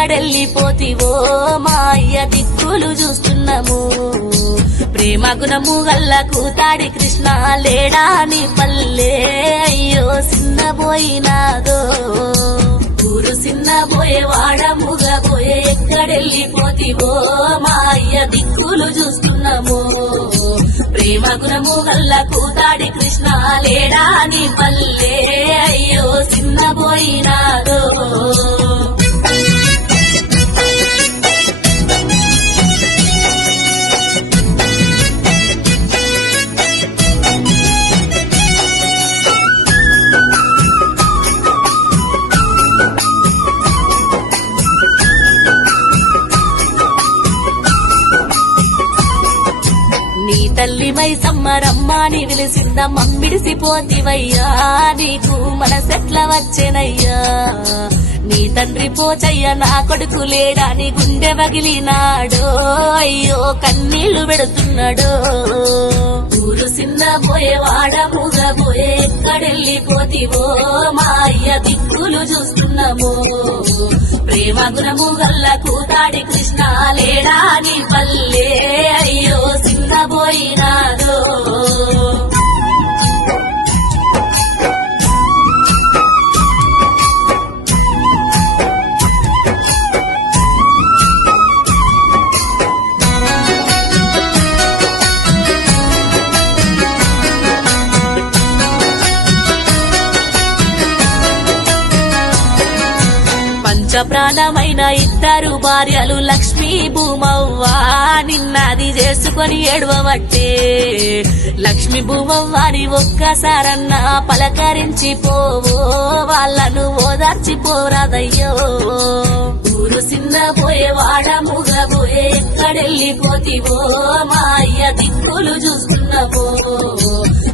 ఎక్కడెళ్ళిపోతివో మా అయ్య దిక్కులు చూస్తున్నాము ప్రేమ గుణము గల్ల కూతాడి కృష్ణ లేడా నీ పల్లె అయ్యో సిన్నబోయినాదో ఊరు సిన్నబోయే వాడముగబోయే ఎక్కడెళ్ళిపోతివో మా అయ్య దిక్కులు చూస్తున్నాము ప్రేమ గుణము గల్ల కూతాడి కృష్ణ లేడా నీ పల్లె అయ్యో సిన్నబోయినాదో నీ తల్లి మైసమ్మ రమ్మాని విలిసింద మమ్మిడిసిపోతివయ్యా నీకు మనసెట్ల వచ్చేనయ్యా నీ తండ్రి పోచయ్య నా కొడుకు లేడా నీ గుండె వగిలినాడో అయ్యో కన్నీళ్లు పెడుతున్నాడో ఊరు సిన్నబోయే వాడముగబోయే ఎక్కడెళ్ళిపోతివో మా అయ్య దిక్కులు చూస్తున్నాము ప్రేమ గుణము గల్ల కూతాడి కృష్ణ లేడా నీ పల్లె అయ్యో సిన్నబోయినాదో ప్రాణమైన ఇద్దరు భార్యలు లక్ష్మీ భూమవ్వ నిన్నది చేసుకొని ఏడవబట్టే లక్ష్మీ భూమవ్వని ఒక్కసారన్నా పలకరించి పోవో వాళ్ళను ఓదార్చిపోరాదయ్యో ఊరు సిన్నబోయే వాడముగబోయే ఎక్కడెళ్ళిపోతివో మా అయ్య దిక్కులు చూస్తున్నావో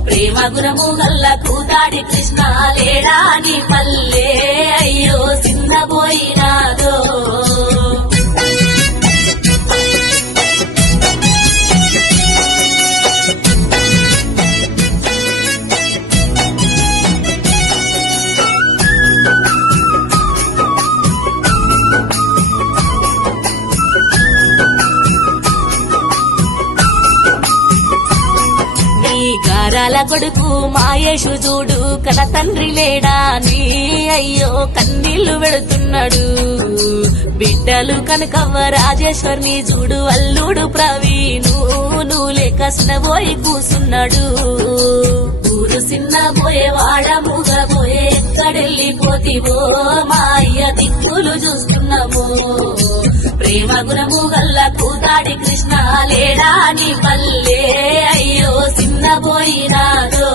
ప్రేమ గుణము గల్ల కూతాడి కృష్ణ లేడా నీ పల్లె అయ్యో సిన్నబోయినాదో గారాల కొడుకు మాయేషు చూడు కన తండ్రి లేడా నీ అయ్యో కన్నీళ్లు పెడుతున్నాడు బిడ్డలు కనకవ్వ రాజేశ్వర్ని చూడు అల్లుడు ప్రవీణు నువ్వు లేక సినబోయి కూసున్నాడు ఊరు సిన్నబోయే వాడముగబోయే ఎక్కడెళ్ళిపోతివో మా అయ్య దిక్కులు చూస్తున్నాము ప్రేమ గుణము గల్ల కూతాడి కృష్ణ లేడా నీ పల్లె అయ్యో సిన్నబోయినాదో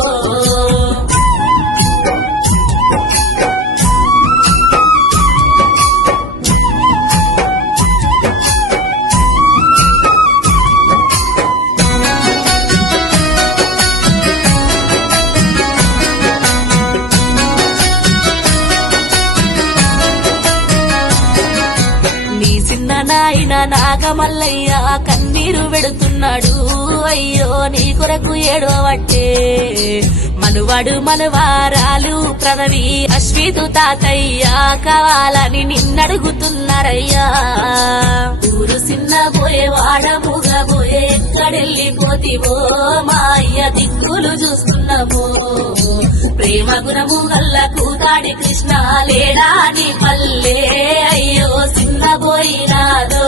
నాయన నాగమల్లయ్య కన్నీరు పెడుతున్నాడు అయ్యో నీ కొరకు ఏడవబట్టే మనువాడు మనువారాలు ప్రణవి అశ్వితు తాతయ్య కావాలని నిన్నడుగుతున్నారయ్యా ఊరు సిన్నబోయే వాడముగబోయే ఎక్కడెళ్ళిపోతివో మా అయ్య దిక్కులు చూస్తున్నాము ప్రేమ గుణము గల్ల కూతాడి కృష్ణ లేడా నీ పల్లె అయ్యో సిన్నబోయినాదో